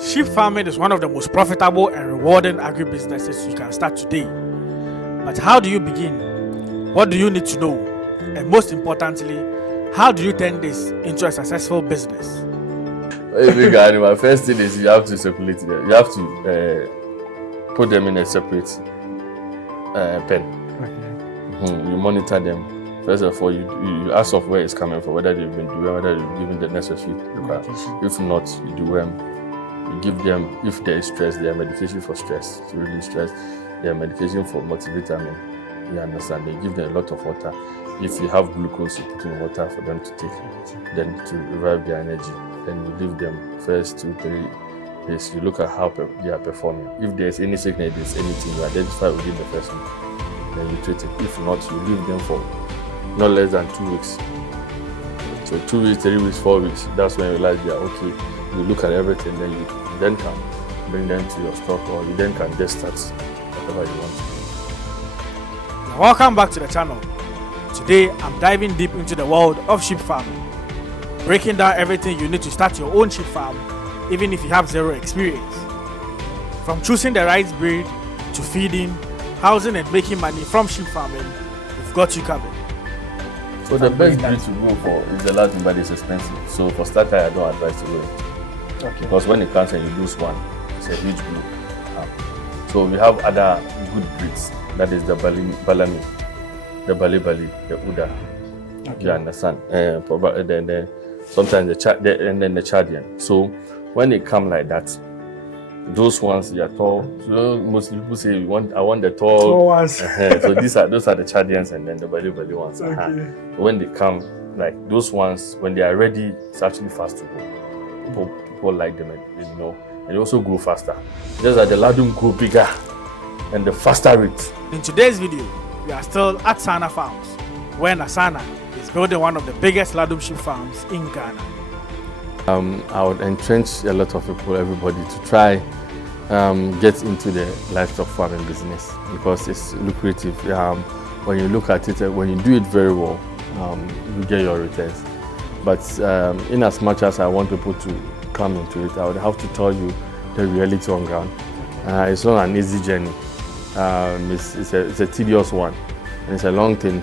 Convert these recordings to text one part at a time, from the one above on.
Sheep farming is one of the most profitable and rewarding agribusinesses you can start today. But how do you begin? What do you need to know? And most importantly, how do you turn this into a successful business? Big animal, first thing is you have to circulate them. You have to put them in a separate pen. Okay. You monitor them. First of all, you ask of where it's coming from, whether they've been doing, whether you've given the necessary requirement. If not, you do you give them, if there is stress, their medication for stress, to release stress, their medication for multivitamin. You understand? They give them a lot of water. If you have glucose, you put in water for them to take, then to revive their energy. Then you leave them first 2-3 days. You look at how they are performing. If there's any sickness, there's anything you identify within the first week, then you treat it. If not, you leave them for not less than 2 weeks. So 2 weeks, 3 weeks, 4 weeks, that's when you realize they are okay. You look at everything, then you then can bring them to your stock, or you then can just start whatever you want. Welcome back to the channel. Today, I'm diving deep into the world of sheep farming, breaking down everything you need to start your own sheep farm, even if you have zero experience. From choosing the right breed to feeding, housing, and making money from sheep farming, we've got you covered. So the best breed to go for is the Ladoum, but it's expensive. So for starter, I don't advise to go it. Okay. Because when it comes and you lose one, it's a huge blow. So we have other good breeds. That is the Balami, the Bali, the Uda. Okay. You understand? Then sometimes and then the Chadian. So when they come like that, those ones they are tall. So most people say I want the tall ones. So those are the Chadians and then the Bali ones. Okay. When they come like those ones, when they are ready, it's actually fast to go. People like them, and they also grow faster. Just that the Ladoum grow bigger and the faster rate. In today's video, we are still at Nasana Farms, where Nasana is building one of the biggest Ladoum sheep farms in Ghana. I would entrench a lot of people, everybody, to try get into the livestock farming business because it's lucrative. When you look at it, when you do it very well, you get your returns. But in as much as I want people to come into it, I would have to tell you the reality on ground. It's not an easy journey. It's a tedious one. And it's a long thing.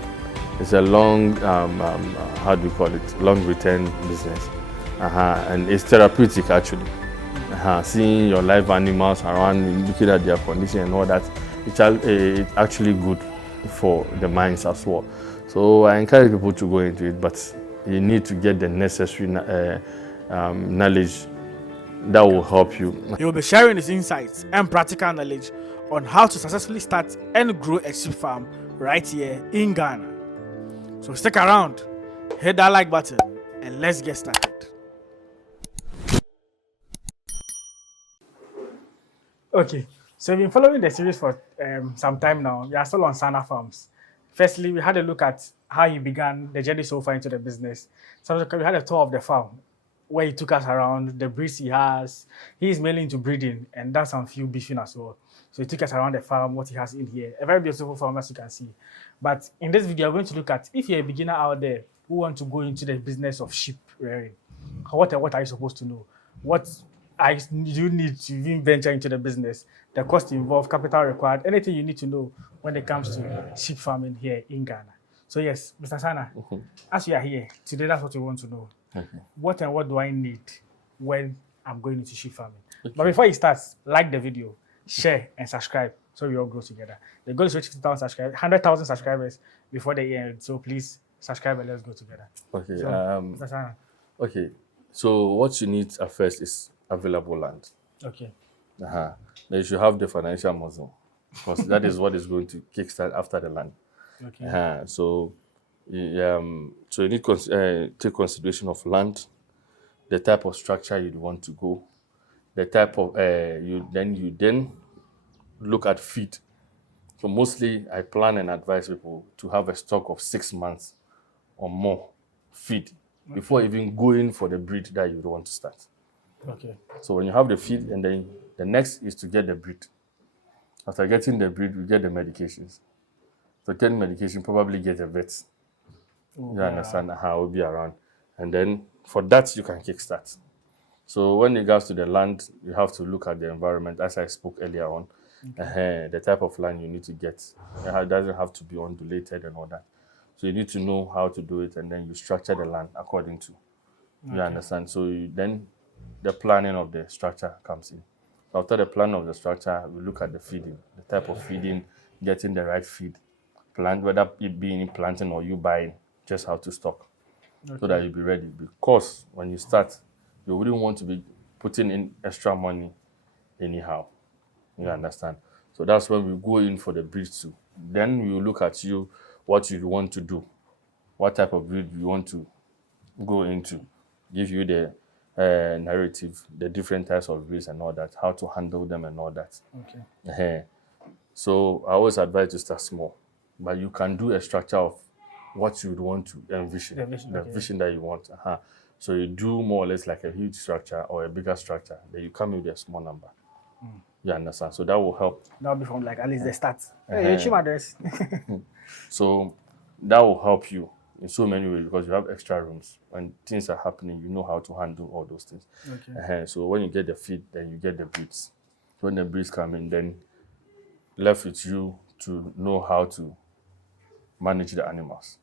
It's a long, how do you call it? Long return business. And it's therapeutic actually. Seeing your live animals around, looking at their condition and all that, it's actually good for the minds as well. So I encourage people to go into it, but you need to get the necessary knowledge that will help you. He will be sharing his insights and practical knowledge on how to successfully start and grow a sheep farm right here in Ghana. So stick around, hit that like button, and let's get started. Okay, so we've been following the series for some time now. We are still on Nasana Farms. Firstly, we had a look at how he began the journey so far into the business. So we had a tour of the farm where he took us around, the breeds he has. He is mainly into breeding and does some few beefing as well. So he took us around the farm, what he has in here. A very beautiful farm, as you can see. But in this video, we're going to look at if you're a beginner out there who want to go into the business of sheep rearing, what are you supposed to know? What you need to even venture into the business, the cost involved, capital required, anything you need to know when it comes to sheep farming here in Ghana. So yes, Mr. Sana, as you are here today, that's what we want to know. What do I need when I'm going into sheep farming? But before you start, like the video, share and subscribe so we all grow together. The goal is to reach 50,000 subscribers, 100,000 subscribers before the year ends. So please subscribe and let's go together. Okay. So, Mr. Sana. Okay. So what you need at first is available land. Okay. Then you should have the financial muscle, because that is what is going to kickstart after the land. Okay. So you need to take consideration of land, the type of structure you'd want to go, the type of you then look at feed. So mostly I plan and advise people to have a stock of 6 months or more feed before even going for the breed that you want to start. Okay. So when you have the feed, and then the next is to get the breed. After getting the breed, we get the medications. So get medication, probably get a vet. You understand how it will be around. And then for that, you can kickstart. So when it comes to the land, you have to look at the environment, as I spoke earlier on. The type of land you need to get. It doesn't have to be undulated and all that. So you need to know how to do it, and then you structure the land according to. You understand? So then the planning of the structure comes in. After the plan of the structure, we look at the feeding, the type of feeding, getting the right feed, plant, whether it be in planting or you buying, just how to stock so that you'll be ready. Because when you start, you wouldn't want to be putting in extra money anyhow. You understand? So that's when we go in for the breed too. Then we will look at you, what you want to do, what type of breed you want to go into, give you the narrative, the different types of breeds and all that, how to handle them and all that. So I always advise to start small, but you can do a structure of what you would want to envision, the vision that you want. So you do more or less like a huge structure or a bigger structure, then you come in with a small number. You understand? So that will help. That'll be from like at least the start. Hey, you check my address. So that will help you in so many ways because you have extra rooms. When things are happening, you know how to handle all those things. So when you get the feed, then you get the breeds. When the breeds come in, then left with you to know how to manage the animals.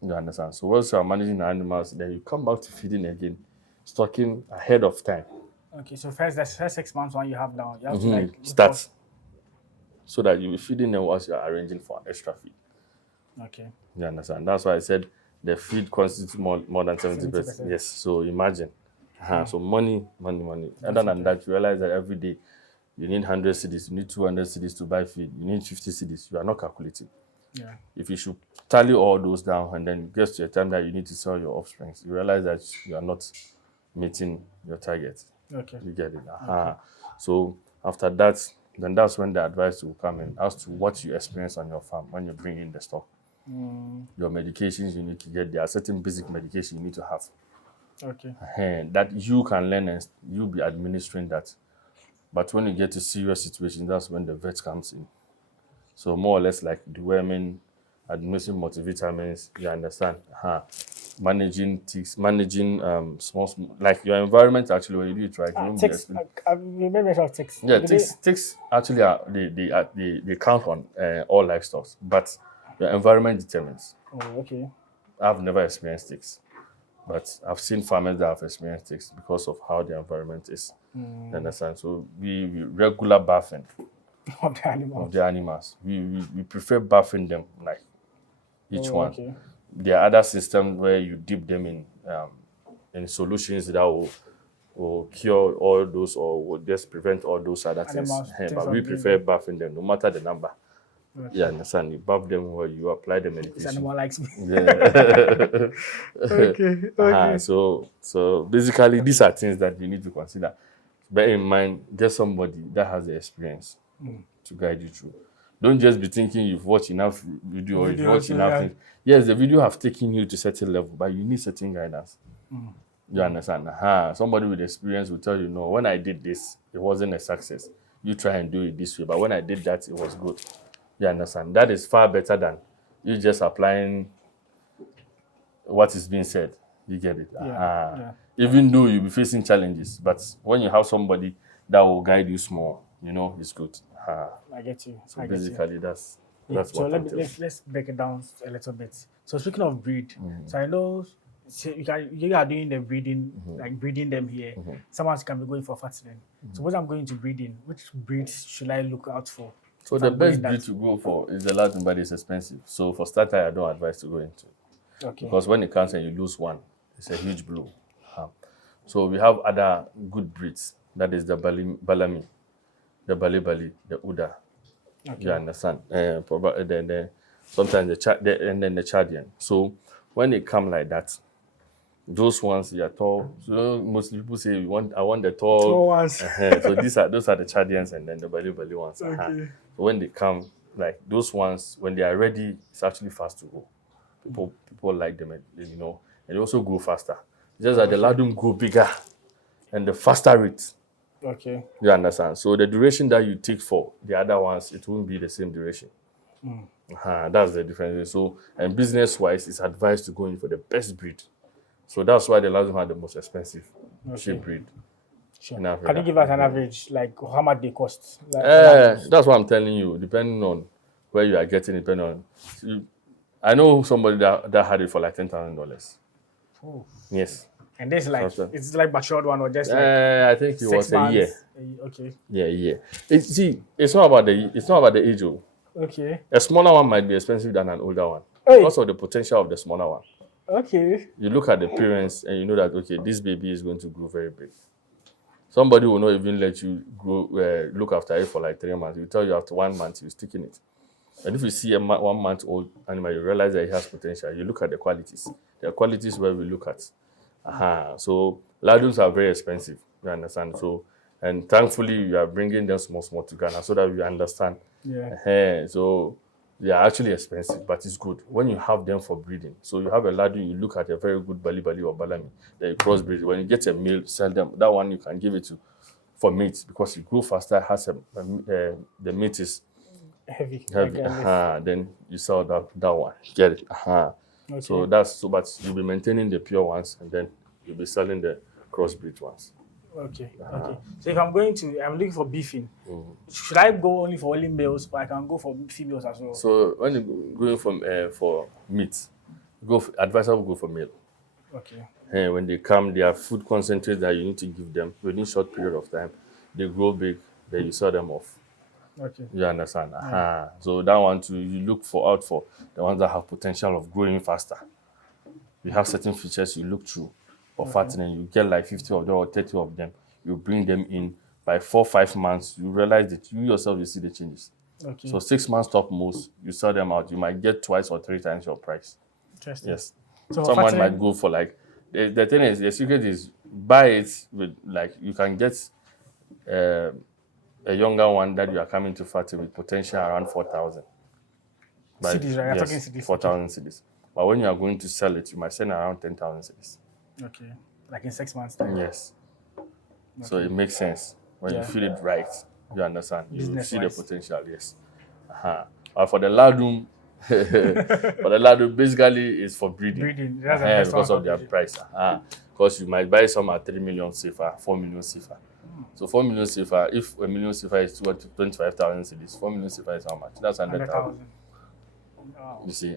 You understand? So once you are managing the animals, then you come back to feeding again, stocking ahead of time. Okay, so the first 6 months one you have now, you have to like start so that you'll be feeding them once you're arranging for extra feed. Okay. You understand? That's why I said the feed constitutes more than 70%. Yes. So imagine. So money. Other than that, you realize that every day you need 100 cedis, you need 200 cedis to buy feed, you need 50 cedis. You are not calculating. Yeah. If you should tally all those down and then it gets to a time that you need to sell your offspring, you realize that you are not meeting your target. Okay. You get it. So after that, then that's when the advice will come in as to what you experience on your farm when you bring in the stock. Your medications you need to get. There are certain basic medication you need to have. Okay. That you can learn and you'll be administering that. But when you get to serious situations, that's when the vet comes in. So more or less like deworming, administering multivitamins, you understand? Managing ticks, managing small, like your environment actually when you do it right. Ticks, you made mention of ticks. Yeah, ticks actually are they count on all livestock, but your environment determines. Oh, okay. I've never experienced ticks, but I've seen farmers that have experienced ticks because of how the environment is. You understand? So we regular bathing Of the animals. We prefer bathing them like each one. Okay. There are other systems where you dip them in solutions that will cure all those or will just prevent all those other things. But we prefer bathing them, no matter the number. Okay. You understand? You bath them where you apply the medication. This animal likes me. Okay. So basically, these are things that you need to consider. Bear in mind, get somebody that has the experience to guide you through. Don't just be thinking you've watched enough video or you've watched enough things. Yes, the video have taken you to a certain level, but you need certain guidance. You understand? Somebody with experience will tell you, no, when I did this, it wasn't a success. You try and do it this way, but when I did that, it was good. You understand? That is far better than you just applying what is being said. You get it? Even though you'll be facing challenges, but when you have somebody that will guide you small, it's good. I get you. So basically, that's so what let's break it down a little bit. So speaking of breed, so I know you are doing the breeding, like breeding them here. Someone can be going for fattening. So when I'm going to breeding, which breeds should I look out for? So the best breed to go for is the Ladoum, but it's expensive. So for starter, I don't advise to go into. Okay. Because when it comes and you lose one, it's a huge blow. So we have other good breeds. That is the Balami, the Bali, the Uda. Okay. You understand? Sometimes and then the Chadian. So when it come like that, those ones they are tall. So most people say I want the tall ones. So those are the Chadians and then the Bali ones. Okay. So when they come like those ones, when they are ready, it's actually fast to go. People like them, and they also grow faster. Just that the Ladoum grow bigger and the faster rate. Okay. You understand? So the duration that you take for the other ones, it won't be the same duration. That's the difference. So, and business-wise, it's advised to go in for the best breed. So that's why the Ladoum are the most expensive. Okay. breed Sure. in Can you Africa. give us an average, like how much they cost? Like, for Ladoums? That's what I'm telling you. Depending on where you are getting, depending on. I know somebody that had it for like $10,000. Oh. Yes. And this like Something. it's like matured one or just like I think it was a year. 6 months. Okay. Yeah, a year. It's not about the age. Oh. Okay. A smaller one might be expensive than an older one Hey. because of the potential of the smaller one. Okay. You look at the parents and you know that okay, this baby is going to grow very big. Somebody will not even let you grow, look after it for like 3 months. You tell you after 1 month you're sticking it. And if you see a 1 month old animal, you realize that it has potential. You look at the qualities. The qualities where we look at. So Ladoums are very expensive. You understand? So and thankfully you are bringing them small to Ghana so that we understand. Yeah. So they are actually expensive, but it's good when you have them for breeding. So you have a Ladoum, you look at a very good Bali or Balami, then you crossbreed. When you get a male, sell them. That one you can give it to for meat because it grows faster. Has the meat is Heavy. heavy. Then you sell that one. Get it? Okay. So but you'll be maintaining the pure ones and then you'll be selling the crossbreed ones. Okay. So if I'm looking for beefing, should I go only for only males or I can go for females as well? So when you're going for meat, advisable go for male. Okay. When they come, there are food concentrates that you need to give them within short period of time. They grow big, then you sell them off. Okay. You understand? So that one too, you look out for the ones that have potential of growing faster. You have certain features you look through for fattening. You get like 50 of them or 30 of them. You bring them in. By 4-5 months, you realize that you yourself will see the changes. Okay. So 6 months top most, you sell them out. You might get 2 or 3 times your price. Interesting. Yes. So Someone might go for like the thing is the secret is buy it with like you can get a younger one that you are coming to fatten with potential around 4,000. Cedis, right? You're talking Yes, cedis. 4,000 cedis. But when you are going to sell it, you might sell around 10,000 cedis. Okay. Like in 6 months time. Yes. So it makes sense when you feel it right. You understand. You see the potential. Yes. But for the Ladoum, basically is for breeding. Breeding. That's the best because one of their for price. Because you might buy some at 3 million CFA, 4 million CFA. So 4 million CFA, if a million CFA is 25,000 cedis, 4 million CFA is how much? That's 100,000. Wow. You see,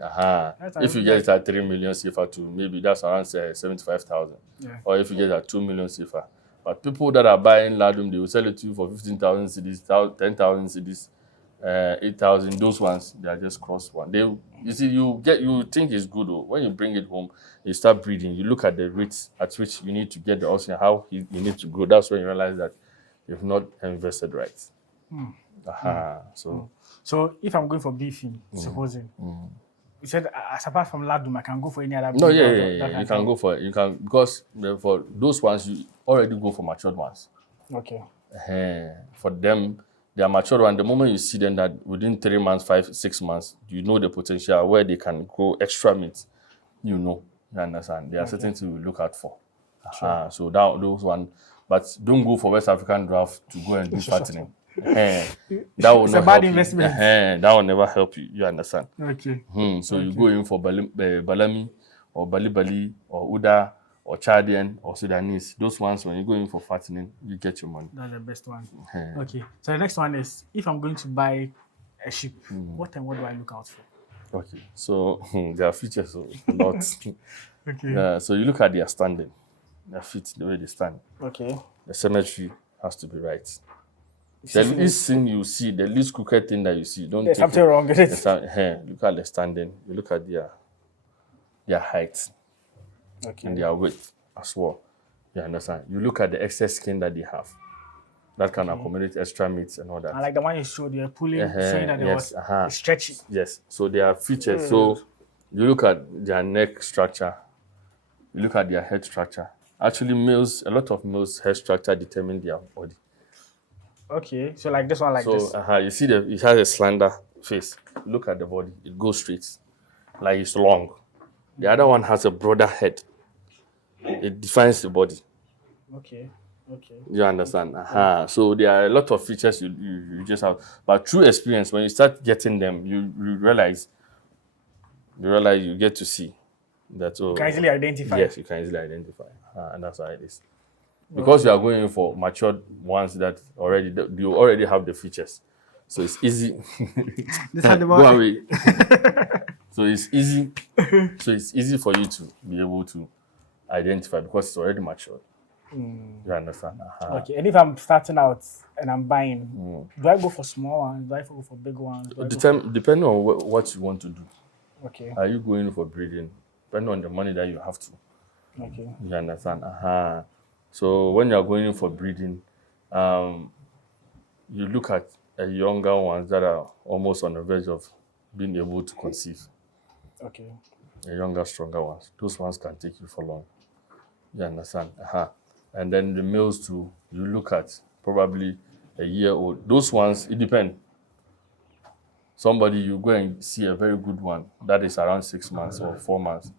if you get it at 3 million CFA too, maybe that's around 75,000. Yeah. Or if you get it at 2 million CFA. But people that are buying Ladoum, they will sell it to you for 15,000 cedis, 10,000 cedis, 8,000. Those ones, they are just cross one. You see, you think it's good. When you bring it home, you start breeding. You look at the rates at which you need to get the oxygen, how you need to grow. That's when you realize that you've not invested right. So if I'm going for beefing, supposing, you said apart from Ladoum, I can go for any other. No, yeah. You can go for it. You can because for those ones you already go for matured ones. Okay. For them, they are matured one. The moment you see them that within 3 months, 5-6 months, you know the potential where they can grow extra meat. You understand. There are certain things you look out for. So those one, but don't go for West African draft to go and do fattening. That will not help investment. That will never help you. You understand? Okay. So you go in for Balami or Bali or Uda or Chadian or Sudanese. Those ones, when you go in for fattening, you get your money. That's the best one. Okay. So the next one is, if I'm going to buy a sheep, what do I look out for? Okay. So there are features a lot. Okay. So you look at their standing, their feet, the way they stand. Okay. The symmetry has to be right. The least thing you see, the least crooked thing that you see, don't there's something wrong with it. Look at the standing. You look at their height and their weight as well. You understand? You look at the excess skin that they have. That can accommodate extra meat and all that. I like the one you showed, you're pulling, showing that there was stretchy. Yes. So they are features. So you look at their neck structure. You look at their head structure. Actually, a lot of males' head structure determine their body. Okay, so like this one, like this. You see it has a slender face. Look at the body; it goes straight, like it's long. The other one has a broader head. It defines the body. Okay. You understand? So there are a lot of features you just have, but through experience, when you start getting them, you realize you get to see that. You can easily identify. Yes, you can easily identify, and that's how it is. because you are going in for matured ones that already you already have the features, so it's easy. This had the Go away. So it's easy. So it's easy for you to be able to identify because it's already matured. You understand? Okay, and if I'm starting out and I'm buying, do I go for small ones? Do I go for big ones? Do I go Depending on what you want to do. Okay. Are you going for breeding? Depending on the money that you have to. Okay. You understand? So when you are going for breeding, you look at younger ones that are almost on the verge of being able to conceive. Okay. The younger, stronger ones. Those ones can take you for long. You understand? And then the males too, you look at probably a year old. Those ones, it depends. Somebody, you go and see a very good one that is around 6 months or 4 months.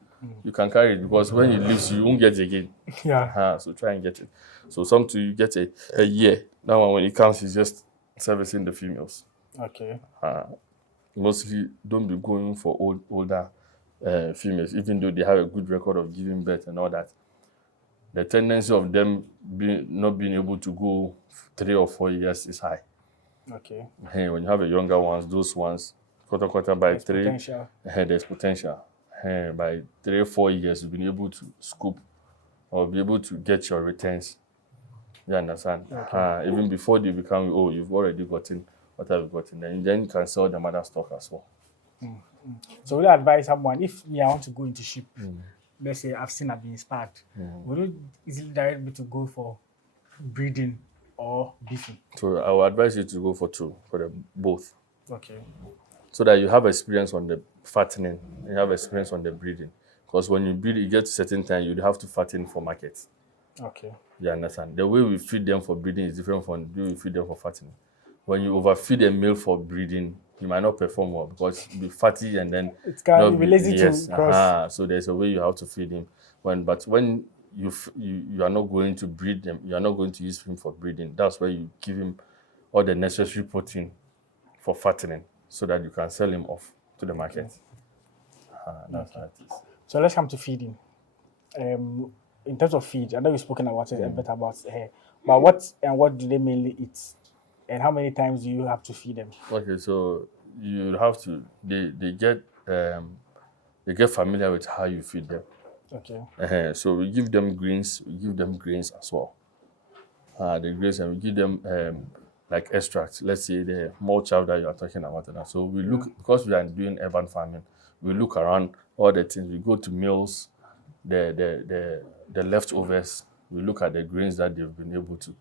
You can carry it because when it leaves you won't get it again. Yeah. So try and get it. So sometimes you get a year. That one, when it comes, is just servicing the females. Okay. Mostly don't be going for older females, even though they have a good record of giving birth and all that. The tendency of them not being able to go 3 or 4 years is high. Okay. When you have a younger ones, those ones, quarter by There's 3, potential. there's potential. By 3 or 4 years, you've been able to scoop or be able to get your returns. You understand? Okay. Even before they become, you've already gotten what have you gotten. Then you can sell the mother stock as well. So would you advise someone if I want to go into sheep, let's say I've been inspired, would you easily direct me to go for breeding or beefing? So I will advise you to go for them both. Okay. So that you have experience on the fattening, you have experience on the breeding. Because when you breed, you get to a certain time, you have to fatten for markets. Okay. You understand? The way we feed them for breeding is different from the way we feed them for fattening. When you overfeed a male for breeding, you might not perform well because you'll be fatty and then It's kind of lazy to cross. So there's a way you have to feed him. But when you are not going to breed them, you are not going to use him for breeding. That's where you give him all the necessary protein for fattening so that you can sell him off to the market. That's how it is. So let's come to feeding. In terms of feed, I know you've spoken about it a bit about hair, but what do they mainly eat? And how many times do you have to feed them? Okay, so you have to. They get familiar with how you feed them. Okay. So we give them greens. We give them grains as well. The grains, and we give them like extracts. Let's say the mulch that you are talking about. So we look because we are doing urban farming. We look around all the things. We go to mills, the leftovers. We look at the grains that they've been able to,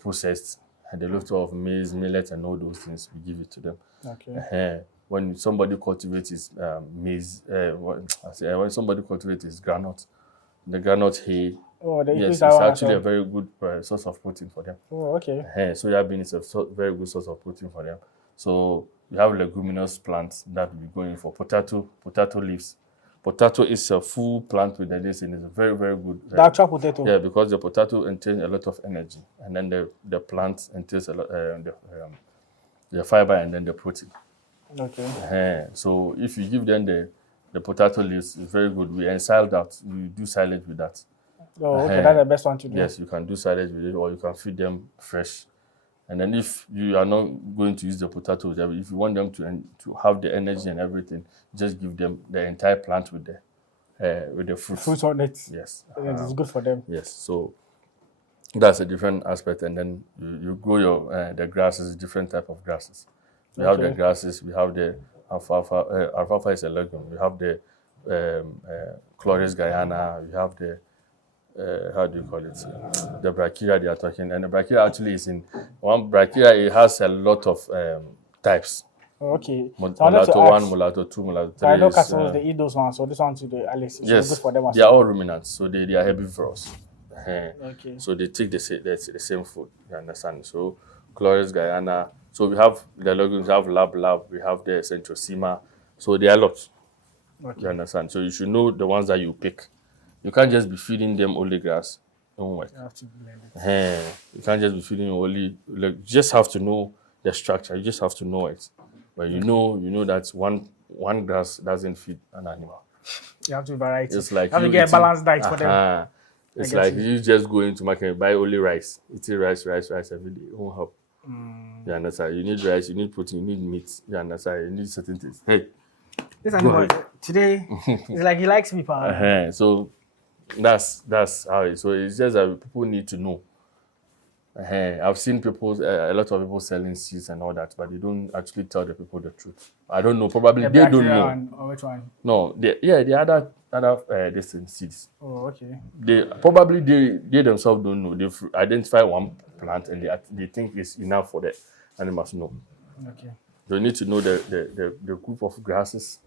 process. And the leftover of maize, millet, and all those things, we give it to them. Okay. When somebody cultivates his maize, when somebody cultivates his groundnut, the groundnut hay, it's actually a very good source of protein for them. Oh, okay. Soya bean is a very good source of protein for them. So we have leguminous plants that we go in for potato leaves. Potato is a full plant with this, and it's a very, very good. The actual potato. Yeah, because the potato entails a lot of energy, and then the plant entails a lot, the fiber and then the protein. Okay. So if you give them the potato leaves, it's very good. We ensile that. We do silage with that. Oh, okay. That's the best one to do. Yes, you can do silage with it, or you can feed them fresh. And then if you are not going to use the potatoes, if you want them to have the energy and everything, just give them the entire plant with the fruit. Fruits on it. Yes. It's good for them. Yes. So that's a different aspect. And then you grow your the grasses, different type of grasses. We have the grasses. We have the alfalfa. Alfalfa is a legume. We have the Chloris Guyana. We have the how do you call it? The brachyra they are talking, and the brachyra actually is in one brachyra. It has a lot of types. Oh, okay. Mulatto 1, mulatto 2, mulatto 3. I know customers they eat those ones, so this one to the Alice. Yes, good for them. They are all ruminants, so they are herbivores. Okay. So they take the same food. You understand? So Chloris Guyana. So we have the legumes. We have lab. We have the centrosema. So there are lots. Okay. You understand? So you should know the ones that you pick. You can't just be feeding them only grass. It won't work. You have to blend it. You can't just be feeding only. You just have to know the structure. You just have to know it. But you know that one grass doesn't feed an animal. You have to be variety. It's like you have to get a balanced diet for them. It's get like you. you just go into market and buy only rice. Eating rice every day. It won't help. You understand? You need rice, you need protein, you need meat. You understand? You need certain things. Hey, This go animal ahead. today, it's like he likes me, pa. So that's how it. So it's just that people need to know. I've seen people, a lot of people selling seeds and all that, but they don't actually tell the people the truth. I don't know. Probably The they don't bacteria know. one, or which one? No, the other this thing, seeds. Oh, okay. They probably they themselves don't know. They've identified one plant and they think it's enough for the animals. No, Okay. they need to know the group of grasses.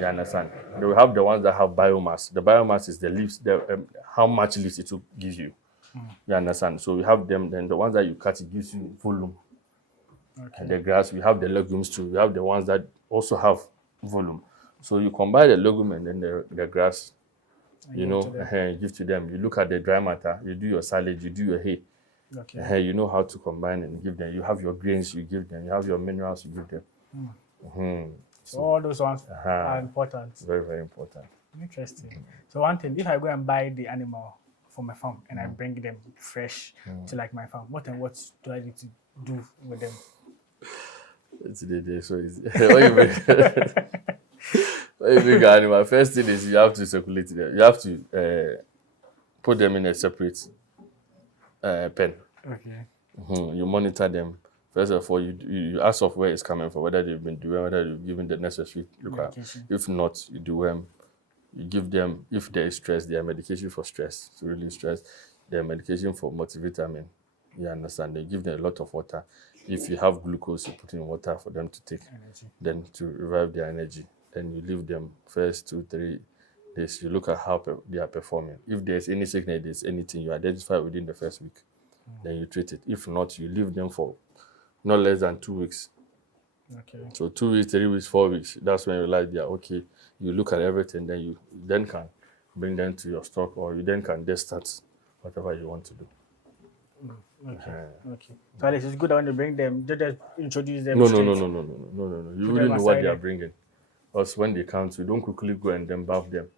You understand? They will have the ones that have biomass. The biomass is the leaves, how much leaves it will give you. You understand? So we have them. Then the ones that you cut, it gives you volume. Okay. And the grass, we have the legumes too. We have the ones that also have volume. So you combine the legume and then the grass, I give it to them. give to them. You look at the dry matter, you do your silage, you do your hay. Okay. You know how to combine and give them. You have your grains, you give them. You have your minerals, you give them. So all those ones are Uh-huh. important. Very, very important. Interesting. So one thing, if I go and buy the animal from my farm and I bring them fresh to like my farm, what do I need to do with them? It's the day, so easy. When you bring an animal, first thing is you have to circulate them. You have to put them in a separate pen. Okay. You monitor them. First of all, you ask of where it's coming from, whether they've been doing, whether you've given the necessary requirement. Medication. If not, you do them. You give them, if there is stress, their medication for stress, to relieve stress, their medication for multivitamin. You understand? They give them a lot of water. If you have glucose, you put in water for them to take, Energy. then to revive their energy. Then you leave them first 2-3 days. You look at how they are performing. If there's any sickness, there's anything you identify within the first week, then you treat it. If not, you leave them for not less than 2 weeks. Okay. So 2 weeks, 3 weeks, 4 weeks, that's when you realize they are okay. You look at everything, then you then can bring them to your stock, or you then can just start whatever you want to do. Okay. Okay. So at least it's good that when you bring them, just introduce them No. straight. You them wouldn't know what aside they are there. bringing. Because when they come to, don't quickly go and then bath them.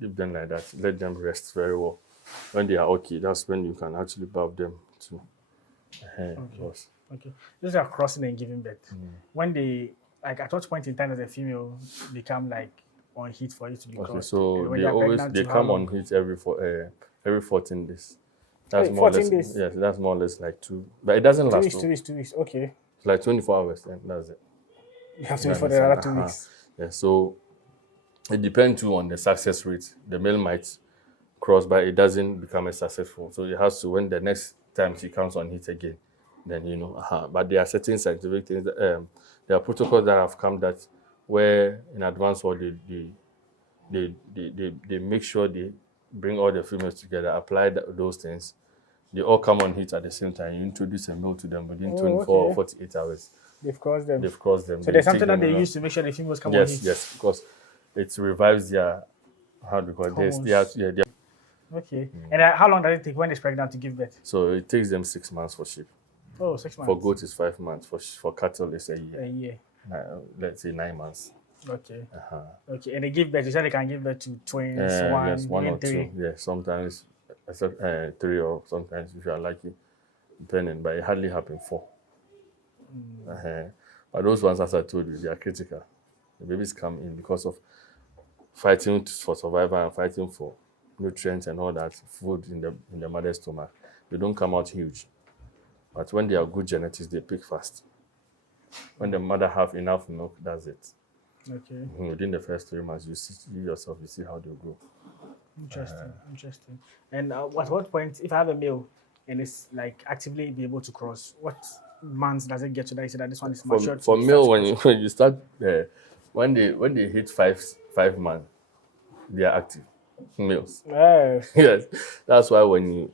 Leave them like that. Let them rest very well. When they are okay, that's when you can actually bath them too. Yes. Okay. Those are crossing and giving birth. When they, like, at what point in time does a female become like on heat for it to be Okay, crossed? so And when they are always pregnant, they to how come long? on heat every 14 days. That's Wait, more or 14 less. days? Yes, that's more or less like 2. But it doesn't 2 last weeks, long. 2 weeks, 2 weeks. Okay. It's like 24 hours. Then that's it. You have to wait for the other 2 weeks. Yeah, so it depends too on the success rate. The male might cross, but it doesn't become as successful. So it has to, when the next time she comes on heat again, then But there are certain scientific things. There are protocols that have come that where in advance, or they make sure they bring all the females together, apply those things. They all come on heat at the same time. You introduce a male to them within 24 or okay. 48 hours. They've crossed them. They've crossed them. So They there's take something that them they around. use to make sure the females come on heat. Yes, because it revives their, how do you call it? Hormones. Okay. And how long does it take when it's pregnant to give birth? So it takes them 6 months for sheep. Oh, 6 months. For goats, it's 5 months. For cattle, it's a A year. year. Let's say 9 months. Okay. Okay. And they give birth. You said they can give birth to twins, one, Yes, one even or 3. two. Yeah, sometimes 3, or sometimes if you are lucky, depending. But it hardly happens 4. But those ones, as I told you, they are critical. The babies come in because of fighting for survival and fighting for nutrients and all that, food in the mother's stomach. They don't come out huge. But when they are good genetics, they pick fast. When the mother have enough milk, that's it. Okay. Within the first 3 months, you see how they grow. Interesting. And at what point, if I have a male and it's like actively be able to cross, what months does it get to that you say that this one is matured? For to male, start when crossing? you start, when they hit 5 months, they are active males. Yes, that's why when you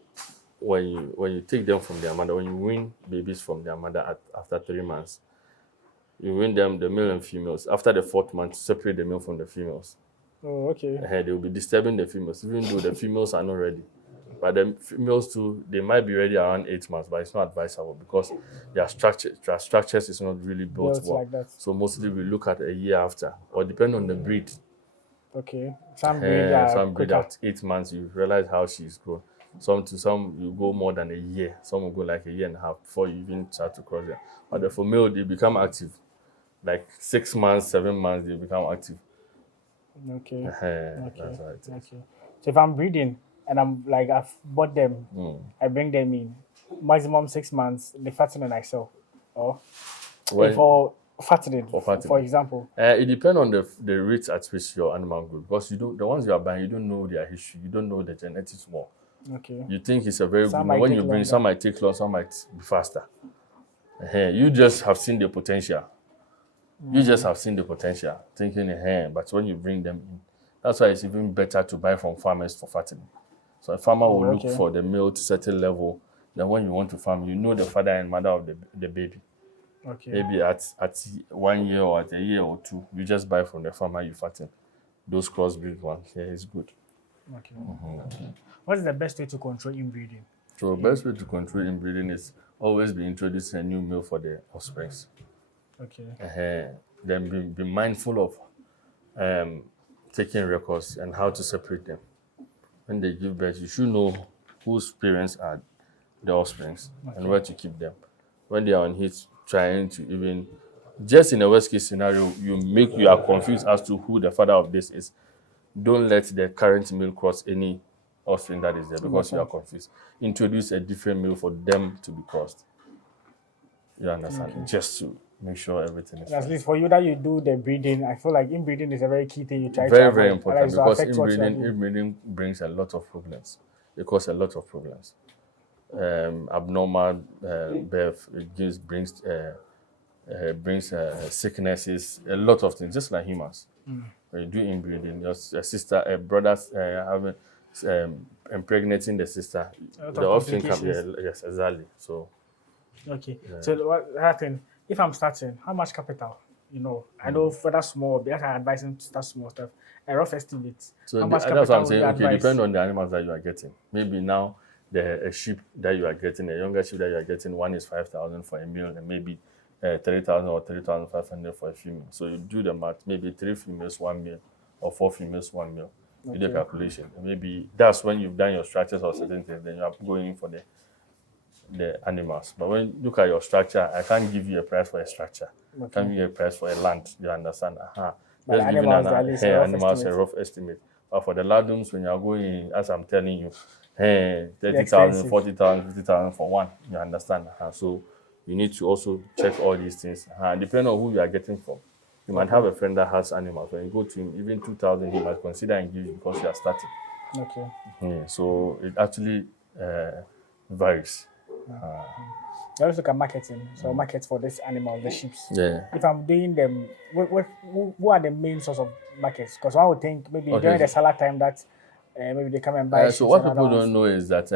take them from their mother, when you wean babies from their mother after 3 months, you wean them, the male and females. After the 4th month, separate the male from the females. Oh, okay. They will be disturbing the females, even though the females are not ready. But the females too, they might be ready around 8 months, but it's not advisable because their structures is not really built Built well. like that. So mostly we look at a year after, or depend on the breed. Okay. Some breed are Some breed quicker. at 8 months, you realize how she's grown. Some you go more than a year. Some will go like a year and a half before you even start to cross them. But the for male, they become active. Like 6 months, 7 months, they become active. Okay. Okay. That's how it is. Okay. So if I'm breeding and I'm like I've bought them, I bring them in, maximum 6 months, they fatten and I sell. Or When, for fattening, for for fattening. example. It depends on the rate at which your animal grows. Because you don't, the ones you are buying, you don't know their history. You don't know the genetics more. Okay. You think it's a very Some good might one. When take you bring, longer. some might take long, some might be faster. You just have seen the potential. You just have seen the potential, thinking, but when you bring them in, that's why it's even better to buy from farmers for fattening. So a farmer will look okay. for the male to certain level. Then when you want to farm, you know the father and mother of the baby. Okay. Maybe at 1 year or at a year or two, you just buy from the farmer, you fatten. Those crossbreed ones, it's good. Okay. What is the best way to control inbreeding? So the best way to control inbreeding is always be introducing a new male for the offsprings. Okay. Then be mindful of taking records and how to separate them. When they give birth, you should know whose parents are the offsprings and where to keep them. When they are on heat, trying to even, just in a worst case scenario, you are confused as to who the father of this is. Don't let the current male cross any offspring that is there because you are confused. Introduce a different male for them to be crossed. You understand? Okay. Just to make sure everything is At least for you that you do the breeding, I feel like inbreeding is a very key thing you try to very, avoid. very important Otherwise because it'll affect what you are doing. inbreeding brings a lot of problems. It causes a lot of problems. Abnormal birth, it brings sicknesses, a lot of things, just like humans. When you do inbreeding, your sister, brothers having impregnating the sister, A lot the of offspring can be complications. yes, exactly. So Okay. So what happened if I'm starting, how much capital? I know for that small, because I'm advising to start small stuff. A rough estimate. So How much that's what capital I'm would saying. you Okay, advise? depend on the animals that you are getting. Maybe now a sheep that you are getting, a younger sheep that you are getting, one is 5,000 for a male, and maybe 3,000 or 3,500 for a female. So you do the math. Maybe 3 females, 1 male, or 4 females, 1 male. You do the calculation. And maybe that's when you've done your structures or certain things. Then you are going in for the animals. But when you look at your structure, I can't give you a price for a structure. I can't give you a price for a land. You understand? But Just giving animals, at least a rough animals estimate. a rough estimate. But for the Ladoums, when you are going, as I'm telling you, 30,000, expensive. 40,000, 50,000 for one. You understand? So you need to also check all these things. Depending on who you are getting from. You might have a friend that has animals. When you go to him, even 2,000, he might consider and give you because you are starting. Okay. So it actually varies. I also look at marketing. So market for this animal, the sheep. Yeah. If I'm doing them, who are the main source of markets? Because one would think maybe during the salad time that maybe they come and buy sheep. So what people don't know is that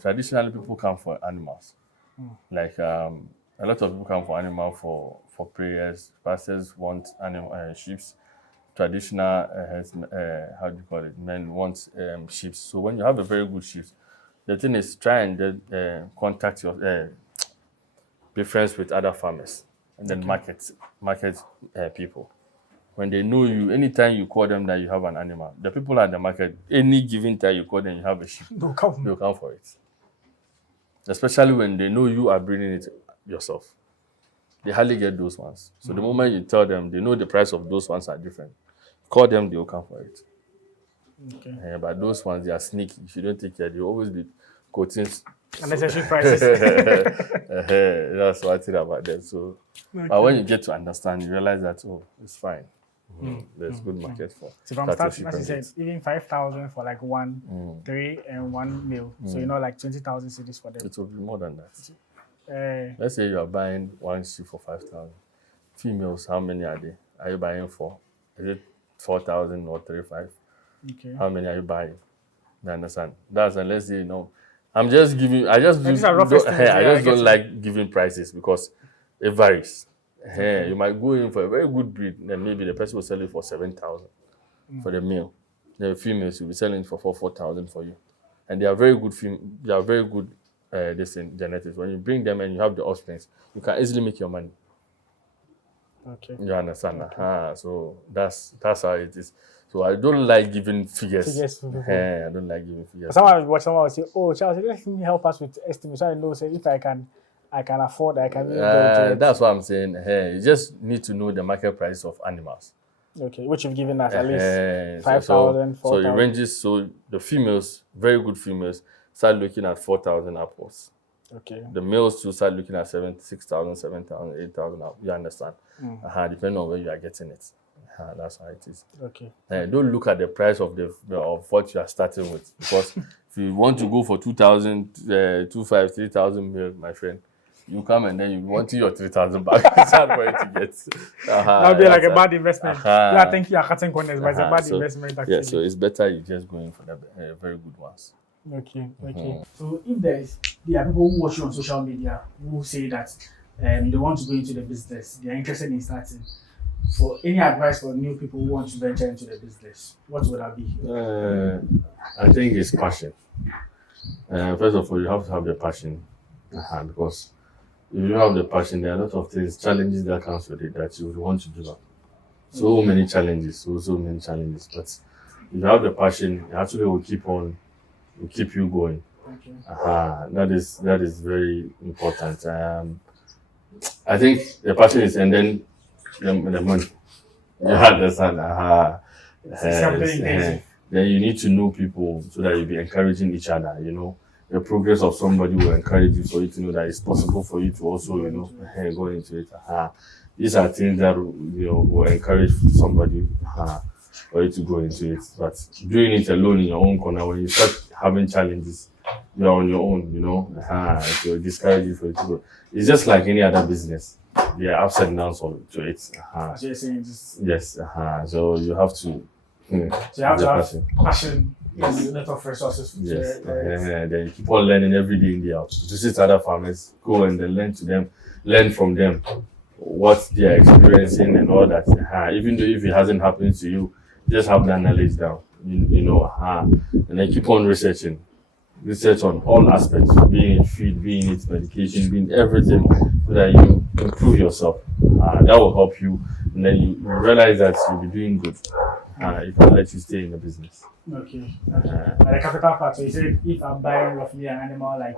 traditionally people come for animals. Like a lot of people come for animal for prayers. Pastors want animal sheep. Traditional how do you call it? Men want sheep. So when you have a very good sheep, the thing is try and contact your be friends with other farmers and then market people. When they know you, anytime you call them that you have an animal, the people at the market, any given time you call them you have a sheep, They'll come. they'll come for it. Especially when they know you are breeding it yourself. They hardly get those ones. So the moment you tell them, they know the price of those ones are different. Call them, they'll come for it. Okay. But those ones, they are sneaky. If you don't take care, they'll always be quoting Unnecessary prices. That's what I think about them. So, but when you get to understand, you realize that it's fine. There's good market for. So if I'm cattle, starting, sheep, as you and said, goats. even 5,000 for like 1, 3, and 1 male. So like 20,000 cedis for them. It will be more than that. Uh, Let's say you are buying one sheep for 5,000. Females, how many are they? Are you buying for? Is it 4,000 or 3,500? okay. How many are you buying? You understand? That's unless you know. I'm just giving. I just these are rough estimates, I yeah, just I get don't it. like giving prices because it varies. You might go in for a very good breed, then maybe the person will sell it for 7,000 for the male. The females will be selling it for 4,000 for you, and they are very good. They are very good. Genetics. When you bring them and you have the offsprings, you can easily make your money. Okay. You understand? So that's how it is. So I don't like giving figures. Figures for people. I don't like giving figures. Someone will say, "Oh, Charles, let me help us with estimates." So I know, say if I can afford, I can. That's what I'm saying. You just need to know the market price of animals. Okay, which you've given us at least 5,000, 4,000. So it ranges. So the females, very good females, start looking at 4,000 upwards. Okay. The males too start looking at 6,000, 7,000, 8,000. You understand? Depending on where you are getting it. That's how it is. Okay. Don't look at the price of of what you are starting with, because if you want to go for 2,000, 2,500, 3,000 mil, my friend, you come and then you want your 3,000 back. It's hard for you to get. That would be like a bad investment. I think you are cutting corners, but it's a bad investment actually. Yeah, so it's better you just go in for the very good ones. Okay. So if there are people who watch you on social media who say that they want to go into the business, they are interested in starting. For any advice for new people who want to venture into the business, what would that be? I think it's passion. First of all, you have to have the passion, because if you have the passion, there are a lot of things, challenges that comes with it that you would want to do. So many challenges. But if you have the passion, it actually will keep you going. Okay. That is very important. I think the passion is, and then the money. You understand? Then you need to know people so that you'll be encouraging each other. The progress of somebody will encourage you, for you to know that it's possible for you to also, go into it. These are things that will encourage somebody for you to go into it. But doing it alone in your own corner, when you start having challenges, you're on your own. It will discourage you for it to go. It's just like any other business. There are ups and downs to it. So you're saying just... Yes. So you have to. So you have to have passion. Yes. A lot of resources. Yes. Then you keep on learning every day in the out. Visit other farmers, go and then learn from them what they are experiencing and all that. Even though if it hasn't happened to you, just have that knowledge down. And then keep on research on all aspects, being it feed, being it medication, being everything, so that you improve yourself. That will help you, and then you realize that you'll be doing good. It will let you stay in the business. Okay. But the capital part, so you said if I'm buying roughly an animal, like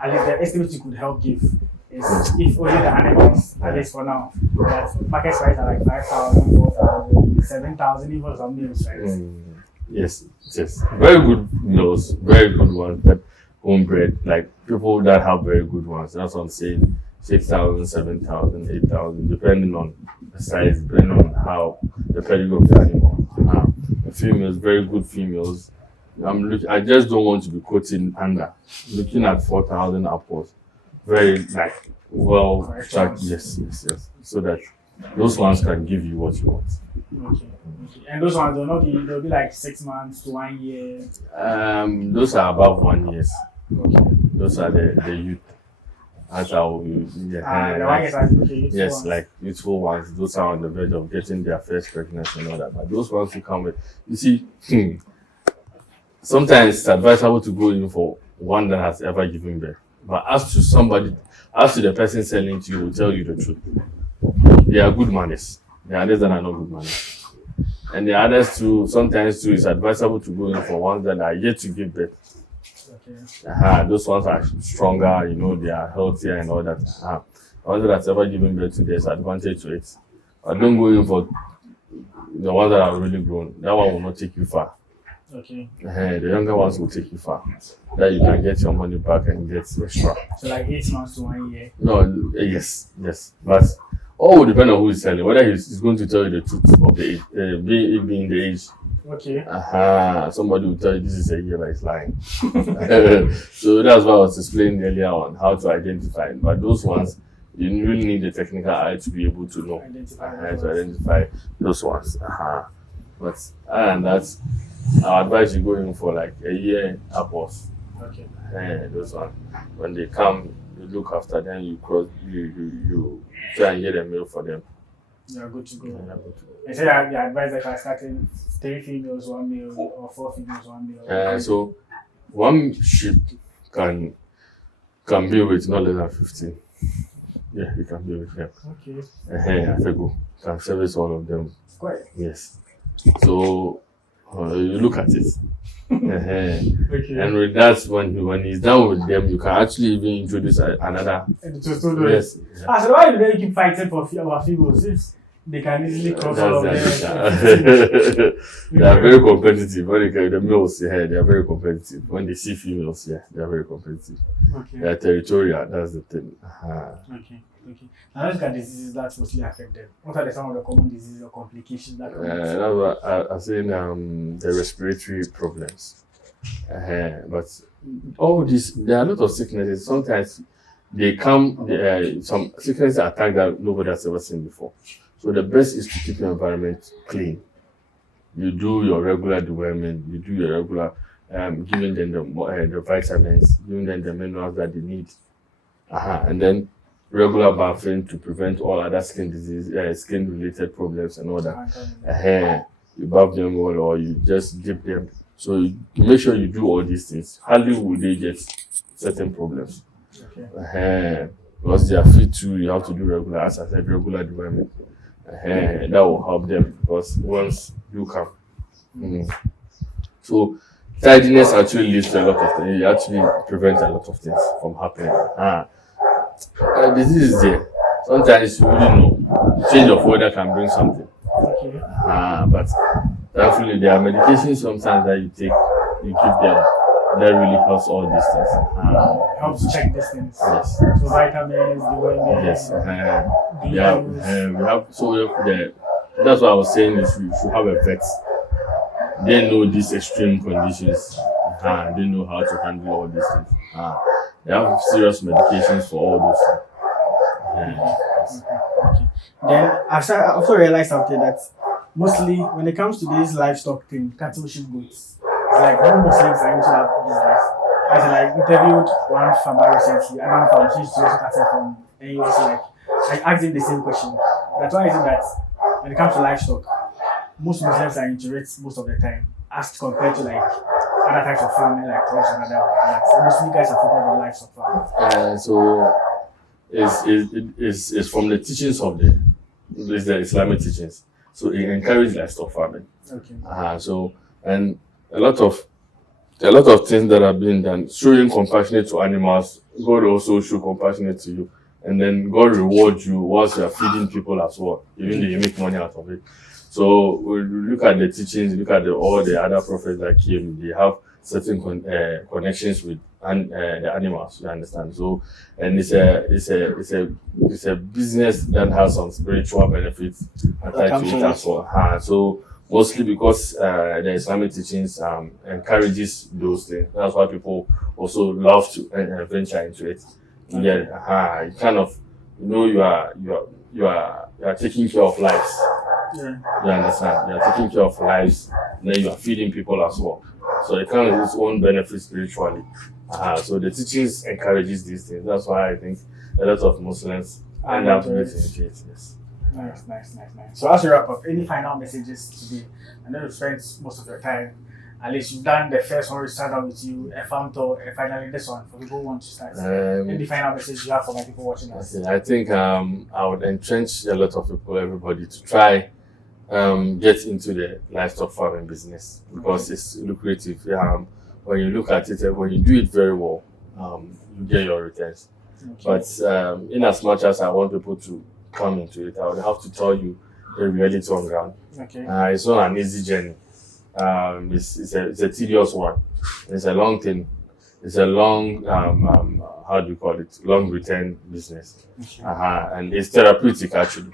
at least the estimate you could help give is if only the animals, at least for now, that market price are like 5,000, 4,000, 7,000, even some meals, right? Yes. Very good meals, very good ones, that homebred, like people that have very good ones. That's what I'm saying. 6,000, 7,000, 8,000, depending on the size, depending on how the pedigree of the animal. The females, very good females. I just don't want to be quoting under. Looking at 4,000 upwards. Very well tracked. Yes. So that those ones can give you what you want. Okay. And those ones they'll be like 6 months to 1 year. Those are above 1 year. Okay. Those are the youth. That's how yes, like youthful ones. Those are on the verge of getting their first pregnancy and all that. But those ones who come with, you see, sometimes it's advisable to go in for one that has ever given birth. But as to the person selling to you, will tell you the truth. They are good manners. There are others that are not good manners. And the others too, sometimes too, it's advisable to go in for ones that are yet to give birth. Okay. Those ones are stronger, they are healthier and all that. Ones that have ever given birth to, there's advantage to it. But don't go in for the ones that are really grown. That one will not take you far. Okay. The younger ones will take you far. That you can get your money back and get extra. So like 8 months to 1 year? No, yes. But all will depend on who is selling. Whether he's going to tell you the truth of the age, being the age. Okay. Somebody will tell you this is a year, but it's lying. So that's what I was explaining earlier on how to identify. But those ones, you really need the technical eye to be able to know. Identify those ones. But other than that, I advise you go in for like a year upwards. Okay. Those ones. When they come, you look after them, you try and get a meal for them. You're good to go. I say you advise like I starting 3 females, 1 male, or 4 females, 1 male. So one sheep can be with not less than 15. Yeah, you can be with them. Okay. I go. Can service all of them. Quite. Yes. So you look at it. Okay. And with that, when he's done with them, you can actually even introduce another. And just don't do it. Yes. So why do they keep fighting for our females if they can easily cross all of them? They are very competitive. When the males, they are very competitive. When they see females, they are very competitive. Okay. They are territorial. That's the thing. Okay. Now let's look at diseases that mostly affect them. What are some of the common diseases or complications that? That's what I'm saying. The respiratory problems. But all this, there are a lot of sicknesses. Sometimes they come. Some sicknesses attack that nobody has ever seen before. So the best is to keep your environment clean. You do your regular deworming. You do your regular giving them the vitamins, giving them the minerals that they need. And then regular bathing to prevent all other skin disease, skin-related problems and all that. You bath them well, or you just dip them. So you make sure you do all these things. Hardly will they get certain problems. Okay. Because they are fit too, you have to do regular, as I said, regular development. That will help them because once you come. So tidiness actually leads to a lot of things. It actually prevents a lot of things from happening. Disease is there. Sometimes you wouldn't know. Change of weather can bring something. Okay. But thankfully there are medications sometimes that you take, you give them. That really helps all these things. Helps check these things. Yes. So vitamins, the Yes. We have that's what I was saying is you should have a vet. They know these extreme conditions. They know how to handle all these things. They have serious medications for all those things. Okay. Then I also realized something that mostly when it comes to this livestock thing, cattle, sheep, goats, it's like no Muslims are into that business. I interviewed one farmer recently, Adam farm, she used to also cattle from, and he was like, I asked him the same question. That's why is it that when it comes to livestock, most Muslims are into it most of the time, as compared to like other types of farming like crops and other ones. So mostly guys are focused on livestock farming. So it's from the teachings of the Islamic teachings. So it encourages livestock farming. Okay. So and a lot of things that are being done, showing compassionate to animals, God also show compassionate to you. And then God rewards you whilst you are feeding people as well, even though you make money out of it. So we look at the teachings, look at all the other prophets that came, they have certain connections with the animals, you understand? So, and it's a business that has some spiritual benefits attached to it as well. So mostly because the Islamic teachings encourages those things. That's why people also love to venture into it. You kind of, you are taking care of lives. Yeah. You understand? You are taking care of lives, and then you are feeding people as well. So it kind of has its own benefits spiritually. So the teachings encourages these things. That's why I think a lot of Muslims end up getting into it. Yes. Nice. So as we wrap up, any final messages today? I know you spent most of your time. At least you've done the first one, we started with you, a farm tour, and finally this one for people who want to start. Any final message you have for my people watching us? Okay, I think I would entrench a lot of people, everybody, to try get into the livestock farming business because it's lucrative. When you look at it, when you do it very well, you get your returns. Okay. But in as much as I want people to come into it, I would have to tell you the reality on ground. Okay. It's not an easy journey. It's a tedious one. It's a long thing. It's a long, how do you call it? Long return business. Okay. And it's therapeutic actually.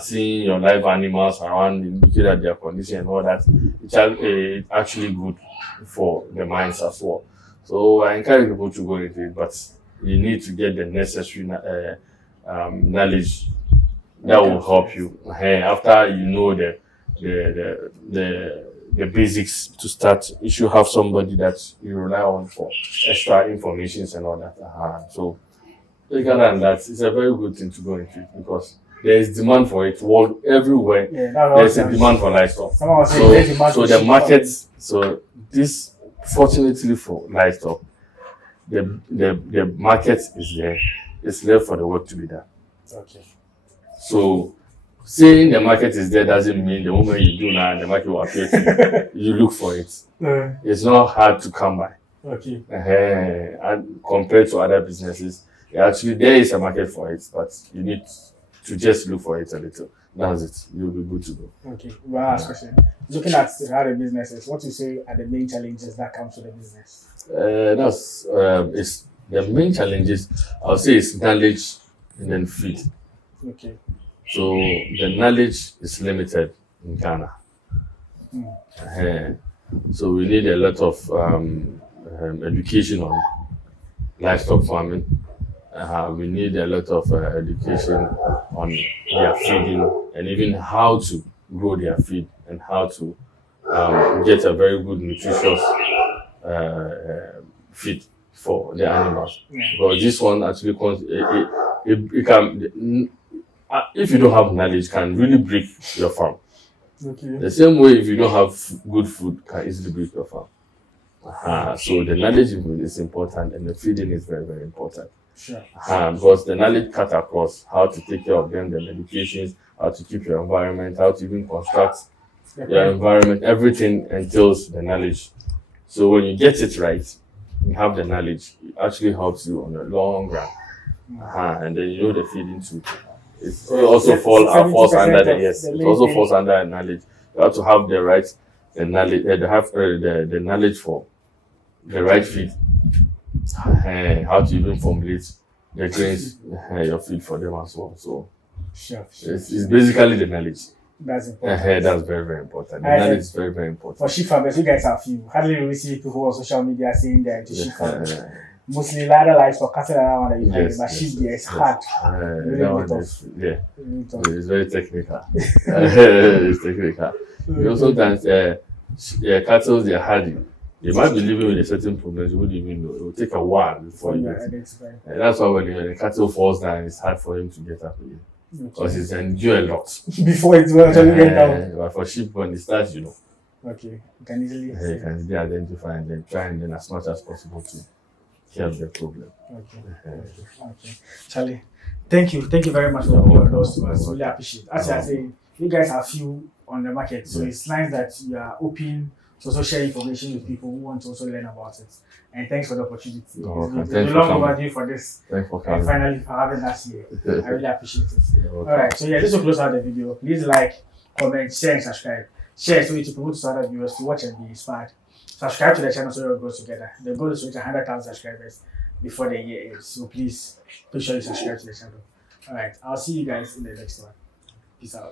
Seeing your live animals around, looking at their condition and all that, it's actually good for the minds as well. So I encourage people to go into it, but you need to get the necessary knowledge that will help you. After you know the basics to start, you should have somebody that you rely on for extra information and all that. So other than that, it's a very good thing to go into it because there is demand for it everywhere. There's a demand for livestock. So the markets. So this, fortunately for livestock, the market is there. It's there for the work to be done. Okay. So saying the market is there doesn't mean the moment you do now, the market will appear to you. You look for it. It's not hard to come by. Okay. And compared to other businesses, actually there is a market for it, but you need to just look for it a little. That's it. You'll be good to go. Okay. One last question. Looking at how the businesses, what you say are the main challenges that come to the business? It's the main challenges. I'll say is knowledge and then feed. Okay. So the knowledge is limited in Ghana. So we need a lot of education on livestock farming. We need a lot of education on their feeding and even how to grow their feed and how to get a very good nutritious feed for the animals. Because this one actually it can, if you don't have knowledge, can really break your farm. Okay. The same way, if you don't have good food, can easily break your farm. So the knowledge is important, and the feeding is very, very important. Sure. Because the knowledge cut across how to take care of them, the medications, how to keep your environment, how to even construct your environment. Everything entails the knowledge. So when you get it right, you have the knowledge. It actually helps you on the long run. And then you know the feeding too. It also falls under it also falls under knowledge. You have to have the right knowledge. The knowledge for the right feed. How to even formulate the grains, your feed for them as well. So sure. It's basically the knowledge. That's important. That's very, very important. The knowledge is very, very important. For sheep farmers, you guys are few. Hardly really see people on social media saying they're into sheep farmers. Mostly ladder livestock, cattle around that you find, but sheep there is hard. Really tough. It's very technical. It's technical. You know, sometimes cattle, they're hardy. They might be living with a certain problem, you wouldn't even know. It will take a while before you identify. And that's why when the cattle falls down, it's hard for him to get up again. Because it's endure a lot. Before it will actually get down. But for sheep, when it starts, you know. Okay. You can easily identify and then try and then as much as possible to help the problem. Okay. Charlie, thank you very much for all those to us. Really appreciate it. As I say, you guys are few on the market, so it's nice that you are open to also share information with people who want to also learn about it. And thanks for the opportunity. It's been long overdue for this. Thanks for coming. And finally for having us here. I really appreciate it. Alright, so this will close out the video. Please like, comment, share, and subscribe. Share so to promote to other viewers to watch and be inspired. Subscribe to the channel so we all grow together. The goal is to reach 100,000 subscribers before the year ends. So please make sure you subscribe to the channel. Alright, I'll see you guys in the next one. Peace out.